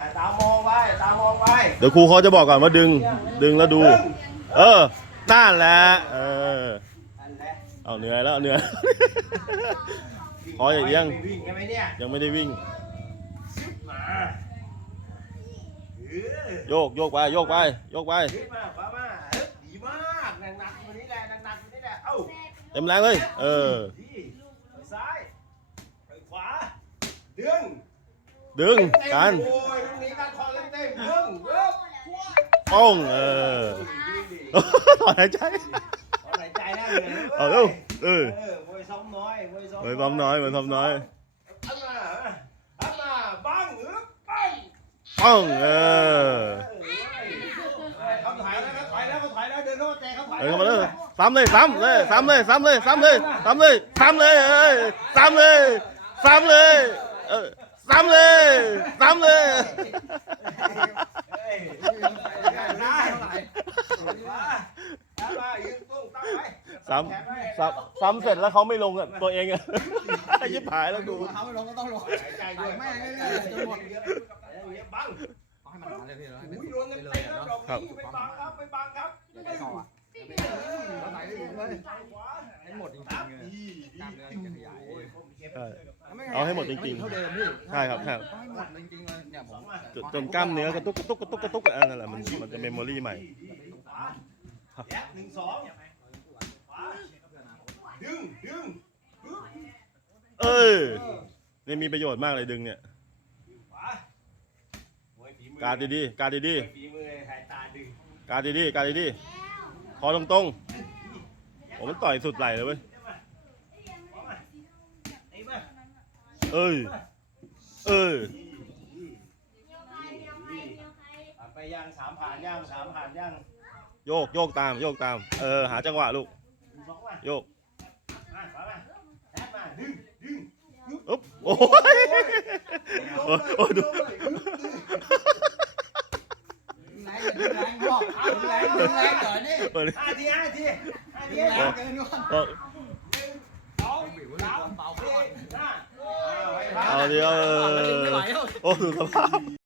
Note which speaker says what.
Speaker 1: ตามองไปตามองไป
Speaker 2: เดี๋ยวครูเขาจะบอกก่อนว่าดึง ดึงแล้วดู เออนั่นแหละเออ
Speaker 1: นั่นแหละ
Speaker 2: เอาเหนื่อยแล้วเหนื่อยอ๋ออย่างเงี้ย
Speaker 1: ไม่วิ่งใช่ไหมเนี่ย
Speaker 2: ยังไม่ได้วิ่ง
Speaker 1: มาเออ
Speaker 2: โยกโยกไปโยกไปโยกไป
Speaker 1: ขึ้นมาป้ามาเอ้ยดีมากหนักๆอยู่นี่แหละหนักๆอยู่นี่แหละเอ้า
Speaker 2: เต็มแรงเลย เออ
Speaker 1: ดีไปซ้ายไปขวาดึง
Speaker 2: ดึง
Speaker 1: เต็มๆ
Speaker 2: กัน
Speaker 1: โอ้ยตรงนี้กัน คอเต็มๆดึงเอ้ย
Speaker 2: ป้องเออถอนหายใจ
Speaker 1: ถอนหายใจนะเหนื่อยนะ
Speaker 2: เอาเร็วเออ
Speaker 1: เออมวยซ้อมน้อยมวยซ้อม
Speaker 2: เหมือนซ้อมน้อยเหมือนซ้อมน้อย
Speaker 1: อันมาอันมาบังหรือปัง
Speaker 2: ป้องเออ
Speaker 1: เขาถอยแล้วเขาถอยแล้วเขาถอยแล้วเดินเข้ามาแจกเขาถอย
Speaker 2: เดินเข้ามาเลยซ้ำเลยซ้ำเลยซ้ำเลยซ้ำเลยซ้ำเลยซ้ำเลยซ้ำเลยเอ้ยซ้ำเลยซ้ำเลยเออ ซ้ำเลยซ้ำเลย
Speaker 1: เฮ้ยได้ได้เอามายืนตุ้งตั้งไว้
Speaker 2: ซ้ำซ้ำซ้ำเสร็จแล้วเขาไม่ลงอะตัวเองอะยิบหายแล้วดู
Speaker 3: เขาไม่ลงก็ต้องลง
Speaker 1: ใจด้วย
Speaker 3: แม่งเรื่อยๆจนหมด
Speaker 1: อย่างเงี้ยบัง
Speaker 3: ให้มันมาเลยพี่แล้วให้
Speaker 1: อุ้ย
Speaker 3: มัน
Speaker 1: โดนเต็ม
Speaker 3: เล
Speaker 1: เต็
Speaker 3: ย
Speaker 1: มแล้วไม่บังครับไม่บังครับ
Speaker 3: ใจคออะแล้วไหลเลย
Speaker 1: ขวา
Speaker 3: ให้หมดจริง
Speaker 1: ครับ
Speaker 3: ๆเลย
Speaker 1: ดี
Speaker 3: กล้ามเนื้อจะขยาย
Speaker 1: โอ้ยผมเข็ม
Speaker 2: ใช่
Speaker 3: ไม่
Speaker 2: เอาให้หมดจริงๆ
Speaker 3: เท่าเดิมพี่
Speaker 2: ใช่ครับใช่
Speaker 3: ต้องให้หมดจริงๆเลยเนี่ยผม
Speaker 2: จนจนกล้ามเนื้อกระตุกกระตุกกระตุกกระตุกอะนั่นแหละมันมันจะเมมโมรี่ใหม่
Speaker 1: ขวาแยกหนึ่งสองขวาดึงดึงปึ๊บ
Speaker 2: เออนี่มีประโยชน์มากเลยดึงเนี่ย
Speaker 1: ขวาโอ้ยฝีมือ
Speaker 2: การดีๆการดี
Speaker 1: ฝีมือหายตาดึง
Speaker 2: ๆการดีๆการดีๆคอตรง ๆผมมันต่อยสุดไหลเลยเว้ย
Speaker 1: ไอ้มา
Speaker 2: เอ้ย เออ
Speaker 1: อะไปย่างสามผ่านย่างสามผ่านย่าง
Speaker 2: โยกโยกตามโยกตาม เออ หาจังหวะลูก
Speaker 1: หนึ่งสองมา
Speaker 2: โยก
Speaker 1: มาขวามาแทบมาดึงดึง
Speaker 2: อุ๊บโอ้ยโอ้ยโอ้ยดู
Speaker 3: แรงแรงพ่อ แรงแรงเกินนี่
Speaker 2: เปิด
Speaker 1: ห้าทีห้าทีห้าที
Speaker 3: แรงเกินก่อน
Speaker 2: เอา
Speaker 1: สองสาม
Speaker 3: เบา
Speaker 1: สี่
Speaker 3: ก่อน
Speaker 1: ห้า
Speaker 2: เอาเดียวเออ
Speaker 3: ไม่ไหวแล้ว
Speaker 2: โอ้ดูสภาพ